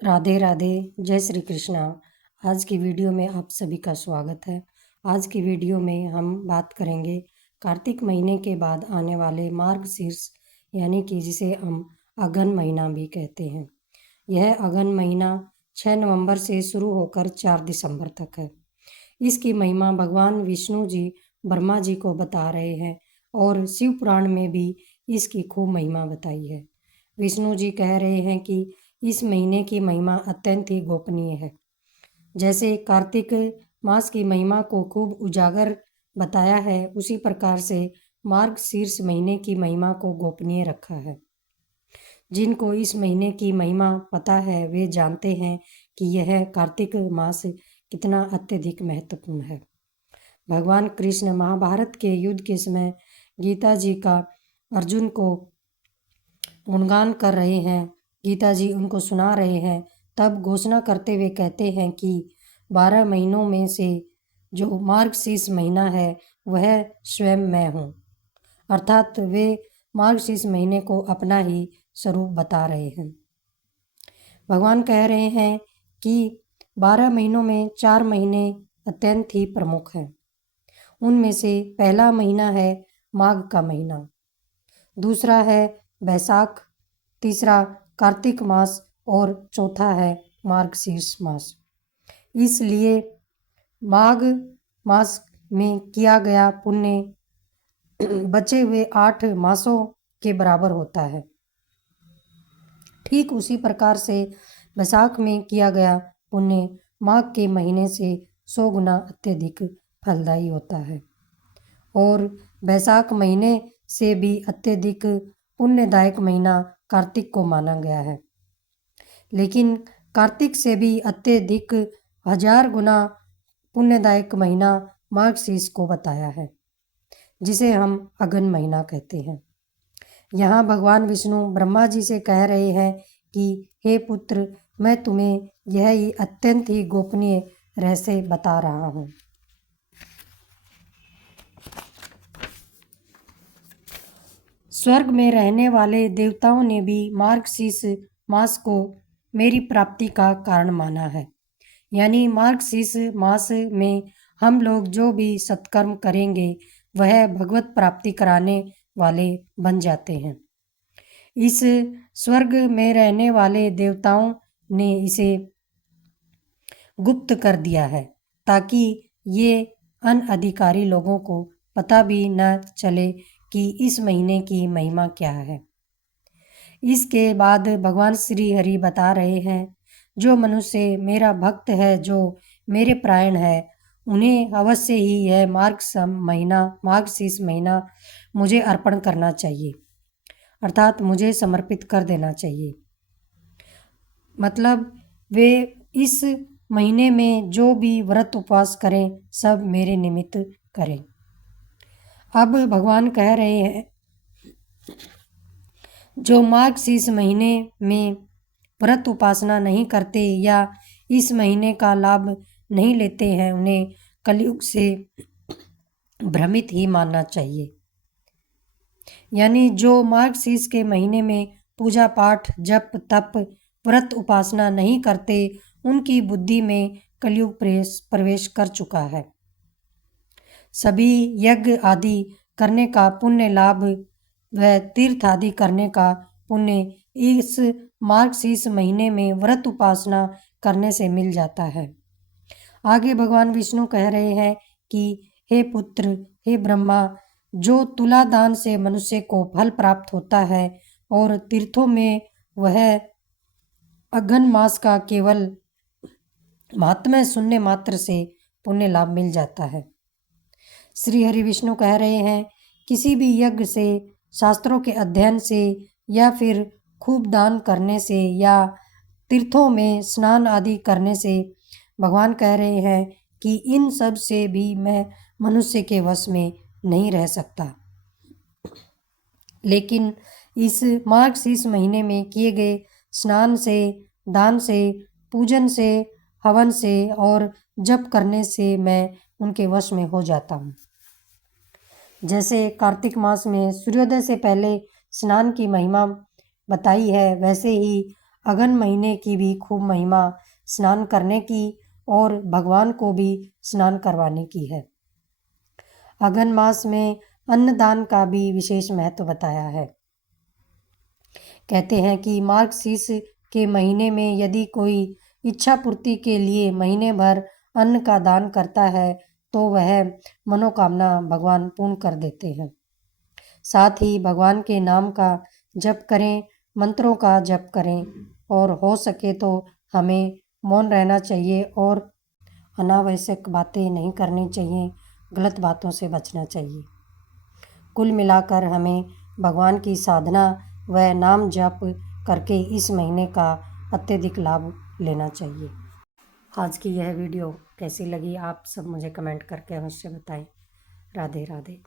राधे राधे। जय श्री कृष्णा। आज की वीडियो में आप सभी का स्वागत है। आज की वीडियो में हम बात करेंगे कार्तिक महीने के बाद आने वाले मार्गशीर्ष यानी कि जिसे हम अगहन महीना भी कहते हैं। यह अगहन महीना 6 नवंबर से शुरू होकर 4 दिसंबर तक है। इसकी महिमा भगवान विष्णु जी ब्रह्मा जी को बता रहे हैं और शिव पुराण में भी इसकी खूब महिमा बताई है। विष्णु जी कह रहे हैं कि इस महीने की महिमा अत्यंत ही गोपनीय है। जैसे कार्तिक मास की महिमा को खूब उजागर बताया है, उसी प्रकार से मार्गशीर्ष महीने की महिमा को गोपनीय रखा है। जिनको इस महीने की महिमा पता है वे जानते हैं कि यह कार्तिक मास कितना अत्यधिक महत्वपूर्ण है। भगवान कृष्ण महाभारत के युद्ध के समय गीता जी का अर्जुन को गुणगान कर रहे हैं। गीता जी उनको सुना रहे हैं। तब घोषणा करते हुए कहते हैं कि 12 महीनों में से जो मार्गशीर्ष महीना है वह स्वयं मैं हूँ। अर्थात वे मार्गशीर्ष महीने को अपना ही स्वरूप बता रहे हैं। भगवान कह रहे हैं कि 12 महीनों में 4 महीने अत्यंत ही प्रमुख हैं। उनमें से पहला महीना है माघ का महीना, दूसरा है बैसाख, तीसरा कार्तिक मास और चौथा है मार्गशीर्ष मास। इसलिए माघ मास में किया गया पुण्य बचे हुए 8 मासों के बराबर होता है। ठीक उसी प्रकार से बैसाख में किया गया पुण्य माघ के महीने से 100 गुना अत्यधिक फलदायी होता है और बैसाख महीने से भी अत्यधिक पुण्यदायक महीना कार्तिक को माना गया है। लेकिन कार्तिक से भी अत्यधिक 1000 गुना पुण्यदायक महीना मार्गशीर्ष को बताया है, जिसे हम अगहन महीना कहते हैं। यहाँ भगवान विष्णु ब्रह्मा जी से कह रहे हैं कि हे पुत्र, मैं तुम्हें यह ही अत्यंत ही गोपनीय रहस्य बता रहा हूँ। स्वर्ग में रहने वाले देवताओं ने भी मार्गशीर्ष मास को मेरी प्राप्ति का कारण माना है। यानी मार्गशीर्ष मास में हम लोग जो भी सत्कर्म करेंगे वह भगवत प्राप्ति कराने वाले बन जाते हैं। इस स्वर्ग में रहने वाले देवताओं ने इसे गुप्त कर दिया है ताकि ये अनधिकारी लोगों को पता भी न चले कि इस महीने की महिमा क्या है। इसके बाद भगवान श्री हरि बता रहे हैं, जो मनुष्य मेरा भक्त है, जो मेरे प्राण है, उन्हें अवश्य ही यह मार्गशीर्ष महीना मुझे अर्पण करना चाहिए, अर्थात मुझे समर्पित कर देना चाहिए। मतलब वे इस महीने में जो भी व्रत उपवास करें सब मेरे निमित्त करें। अब भगवान कह रहे हैं, जो मार्गशीर्ष महीने में व्रत उपासना नहीं करते या इस महीने का लाभ नहीं लेते हैं, उन्हें कलयुग से भ्रमित ही मानना चाहिए। यानी जो मार्गशीर्ष के महीने में पूजा पाठ, जप तप, व्रत उपासना नहीं करते, उनकी बुद्धि में कलयुग प्रवेश कर चुका है। सभी यज्ञ आदि करने का पुण्य लाभ व तीर्थ आदि करने का पुण्य इस मार्गशीर्ष महीने में व्रत उपासना करने से मिल जाता है। आगे भगवान विष्णु कह रहे हैं कि हे पुत्र, हे ब्रह्मा, जो तुला दान से मनुष्य को फल प्राप्त होता है और तीर्थों में वह अगहन मास का केवल महात्म्य सुनने मात्र से पुण्य लाभ मिल जाता है। श्री हरि विष्णु कह रहे हैं, किसी भी यज्ञ से, शास्त्रों के अध्ययन से या फिर खूब दान करने से या तीर्थों में स्नान आदि करने से, भगवान कह रहे हैं कि इन सब से भी मैं मनुष्य के वश में नहीं रह सकता। लेकिन इस मार्गशीर्ष महीने में किए गए स्नान से, दान से, पूजन से, हवन से और जप करने से मैं उनके वश में हो जाता हूँ। जैसे कार्तिक मास में सूर्योदय से पहले स्नान की महिमा बताई है, वैसे ही अगन महीने की भी खूब महिमा स्नान करने की और भगवान को भी स्नान करवाने की है। अगन मास में अन्नदान का भी विशेष महत्व बताया है। कहते हैं कि मार्गशीर्ष के महीने में यदि कोई इच्छा पूर्ति के लिए महीने भर अन्न का दान करता है तो वह मनोकामना भगवान पूर्ण कर देते हैं। साथ ही भगवान के नाम का जप करें, मंत्रों का जप करें और हो सके तो हमें मौन रहना चाहिए और अनावश्यक बातें नहीं करनी चाहिए, गलत बातों से बचना चाहिए। कुल मिलाकर हमें भगवान की साधना व नाम जप करके इस महीने का अत्यधिक लाभ लेना चाहिए। आज की यह वीडियो कैसी लगी आप सब मुझे कमेंट करके अवश्य बताएं। राधे राधे।